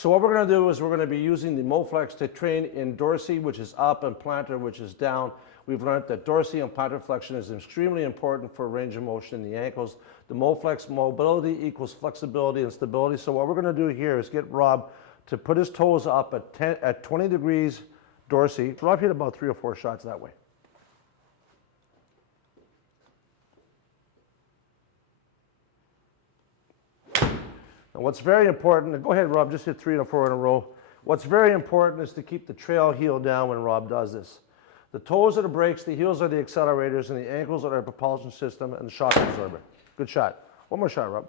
So what we're going to do is we're going to be using the MoFlex to train in dorsal, which is up, and plantar, which is down. We've learned that dorsal and plantar flexion is extremely important for range of motion in the ankles. The MoFlex mobility equals flexibility and stability. So what we're going to do here is get Rob to put his toes up at 20 degrees dorsal. Rob hit about 3 or 4 shots that way. Now what's very important, go ahead Rob, just hit 3 or 4 in a row. What's very important is to keep the trail heel down when Rob does this. The toes are the brakes, the heels are the accelerators, and the ankles are our propulsion system and the shock absorber. Good shot. One more shot, Rob.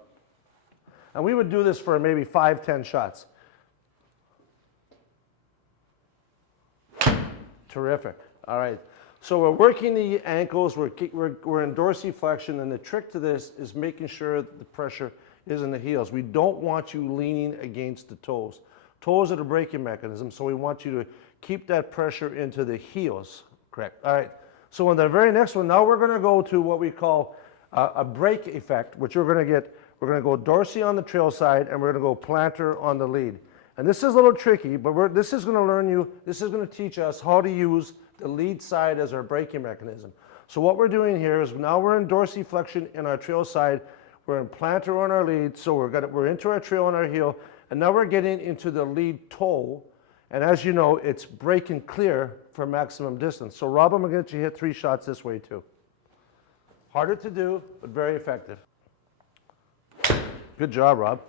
And we would do this for maybe 5, 10 shots. Terrific. All right. So we're working the ankles, we're in dorsiflexion, and the trick to this is making sure that the pressure is in the heels. We don't want you leaning against the toes. Toes are the braking mechanism, so we want you to keep that pressure into the heels. Correct. All right. So in the very next one, now we're going to go to what we call a brake effect, which we're going to go dorsal on the trail side, and we're going to go plantar on the lead. And this is a little tricky, but this is going to teach us how to use the lead side as our braking mechanism. So what we're doing here is now we're in dorsiflexion in our trail side, we're in plantar on our lead, so we're into our trail on our heel, and now we're getting into the lead toe. And as you know, it's braking clear for maximum distance. So Rob, I'm going to get you hit 3 shots this way too. Harder to do, but very effective. Good job, Rob.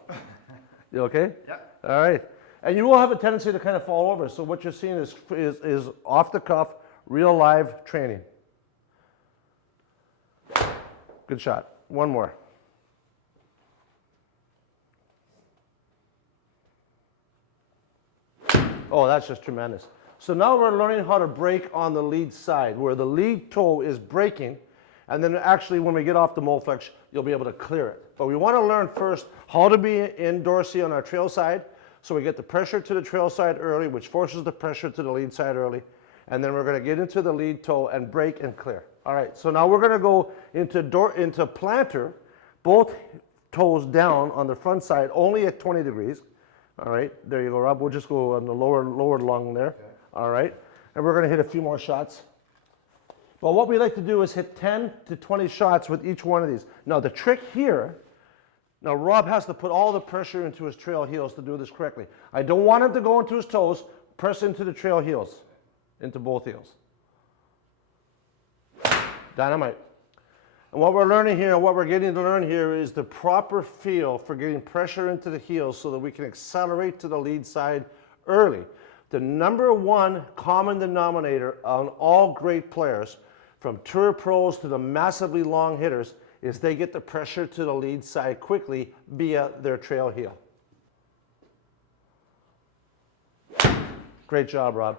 You okay? Yeah. All right. And you will have a tendency to kind of fall over. So what you're seeing is off the cuff, real live training. Good shot. One more. Oh, that's just tremendous. So now we're learning how to brake on the lead side, where the lead toe is braking, and then actually when we get off the MoFlex, you'll be able to clear it. But we want to learn first how to be in dorsal on our trail side, so we get the pressure to the trail side early, which forces the pressure to the lead side early, and then we're going to get into the lead toe and brake and clear. All right, so now we're going to go into plantar, both toes down on the front side, only at 20 degrees. All right, there you go, Rob. We'll just go on the lower lung there. Okay. All right, and we're going to hit a few more shots. Well, what we like to do is hit 10 to 20 shots with each one of these. Now, the trick here, now Rob has to put all the pressure into his trail heels to do this correctly. I don't want him to go into his toes. Press into the trail heels, into both heels. Dynamite. And what we're learning here, what we're getting to learn here is the proper feel for getting pressure into the heels so that we can accelerate to the lead side early. The number one common denominator on all great players, from tour pros to the massively long hitters, is they get the pressure to the lead side quickly via their trail heel. Great job, Rob.